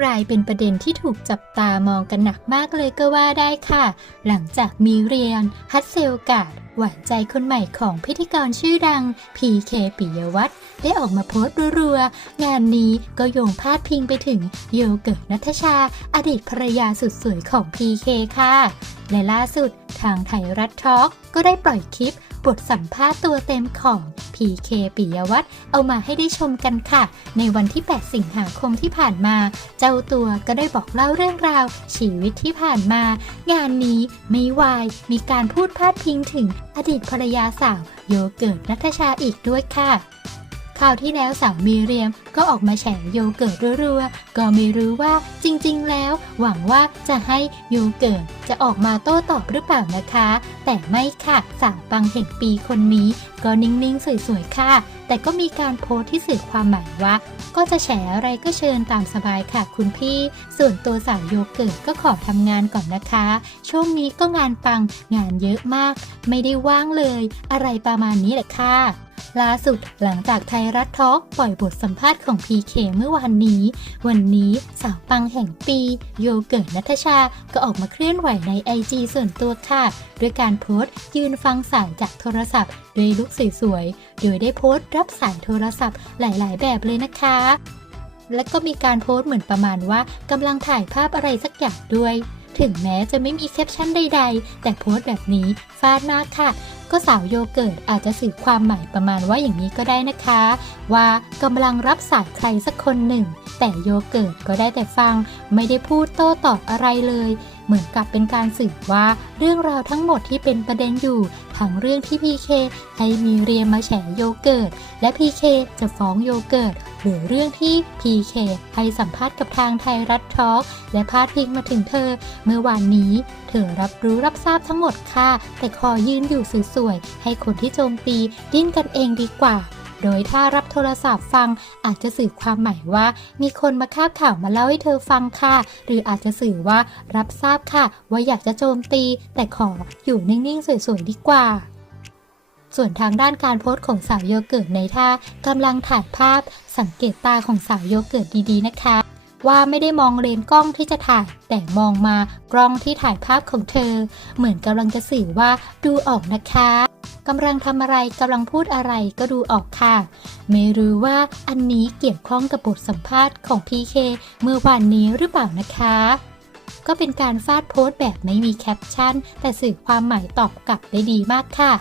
กลายเป็นประเด็นที่ถูกจับตามองกันหนักมากเลยก็ว่าได้ค่ะ หลังจากมีเรียน ฮัตเซลกาดหวานใจคนใหม่ของพิธีกรชื่อดัง PK ปิยวัฒน์ได้ออกมาโพสต์รัวๆ งานนี้ก็โยงพาดพิงไปถึงโยเกิร์ตนัทชา อดีตภรรยาสุดสวยของ PK ค่ะ และล่าสุดทางไทยรัฐทอล์กก็ได้ปล่อยคลิป บทสัมภาษณ์ตัวเต็มของ PK ปิยวัฒน์เอามาให้ได้ชมกันค่ะ ในวันที่ 8 สิงหาคมที่ผ่านมา เจ้าตัวก็ได้บอกเล่าเรื่องราว ชีวิตที่ผ่านมา งานนี้ไม่วาย มีการพูดพาดพิงถึงอดีตภรรยาสาวโยเกิร์ตนัทชาอีกด้วยค่ะ คราวที่แล้วสาวมีเรียมก็ออกมาแฉโยเกิร์ตรัวๆ ก็ไม่รู้ว่าจริงๆ แล้ว หวังว่าจะให้โยเกิร์ตจะออกมาโต้ตอบหรือเปล่านะคะ แต่ไม่ค่ะสาวปังแห่งปีคนนี้ ก็นิ่งๆ สวยๆ ค่ะ แต่ก็มีการโพสต์ที่สื่อความหมายว่า ก็จะแฉอะไรก็เชิญตามสบายค่ะคุณพี่ ส่วนตัวสาวโยเกิร์ตก็ขอทำงานก่อนนะคะ ช่วงนี้ก็งานปังงานเยอะมาก ไม่ได้ว่างเลย อะไรประมาณนี้แหละค่ะ ล่าสุดหลังจากไทยรัฐทอล์กปล่อยบทสัมภาษณ์ของ PK เมื่อวานนี้ วันนี้สาวปังแห่งปี โยเกิร์ตนัทชา ก็ออกมาเคลื่อนไหวใน IG ส่วนตัวค่ะ ด้วยการโพสต์ยืนฟังสายจากโทรศัพท์ด้วยลุคสวยๆ โดยได้โพสต์รับสายโทรศัพท์หลายๆ แบบเลยนะคะ และก็มีการโพสต์เหมือนประมาณว่ากำลังถ่ายภาพอะไรสักอย่างด้วย ถึงแม้จะไม่มีแคปชั่นใด ๆ แต่โพสต์แบบนี้ฟาดมากค่ะ ก็สาวโยเกิร์ตอาจจะสื่อความหมายประมาณว่าอย่างนี้ก็ได้นะคะ ว่ากำลังรับสายใครสักคนหนึ่ง แต่โยเกิร์ตก็ได้แต่ฟัง ไม่ได้พูดโต้ตอบอะไรเลย เหมือนกับเป็นการสื่อว่าเรื่องราวทั้งหมดที่เป็นประเด็นอยู่ ทั้งเรื่องที่พีเคให้มีเรียมมาแฉโยเกิร์ต และพีเคจะฟ้องโยเกิร์ต หรือเรื่องที่พีเคให้สัมภาษณ์กับทางไทยรัฐทอล์กและพาดพิงมาถึงเธอ เมื่อวานนี้ เธอรับรู้รับทราบทั้งหมดค่ะ แต่ขอยืนอยู่สวยๆให้คนที่โจมตีดิ้นกันเองดีกว่า โดยถ้ารับโทรศัพท์ฟังอาจจะสื่อความหมายว่า มีคนมาคาบข่าวมาเล่าให้เธอฟังค่ะ หรืออาจจะสื่อว่ารับทราบค่ะ ว่าอยากจะโจมตี แต่ขออยู่นิ่งๆ สวยๆ ดีกว่าส่วนทางด้านการโพสต์ของสาวโยเกิร์ตในท่ากำลังถ่ายภาพสังเกตตาของสาวโยเกิร์ตดีๆนะคะ ว่าไม่ได้มองเลนกล้องที่จะถ่าย แต่มองมากล้องที่ถ่ายภาพของเธอ เหมือนกำลังจะสื่อว่าดูออกนะคะ กำลังทำอะไรกำลังพูดอะไรก็ดูออกค่ะ ไม่รู้ว่าอันนี้เกี่ยวข้องกับบทสัมภาษณ์ของ PK เมื่อวานนี้หรือเปล่านะคะก็เป็นการฟาดโพสต์แบบไม่มีแคปชั่น แต่สื่อความหมายตอบกลับได้ดีมากค่ะ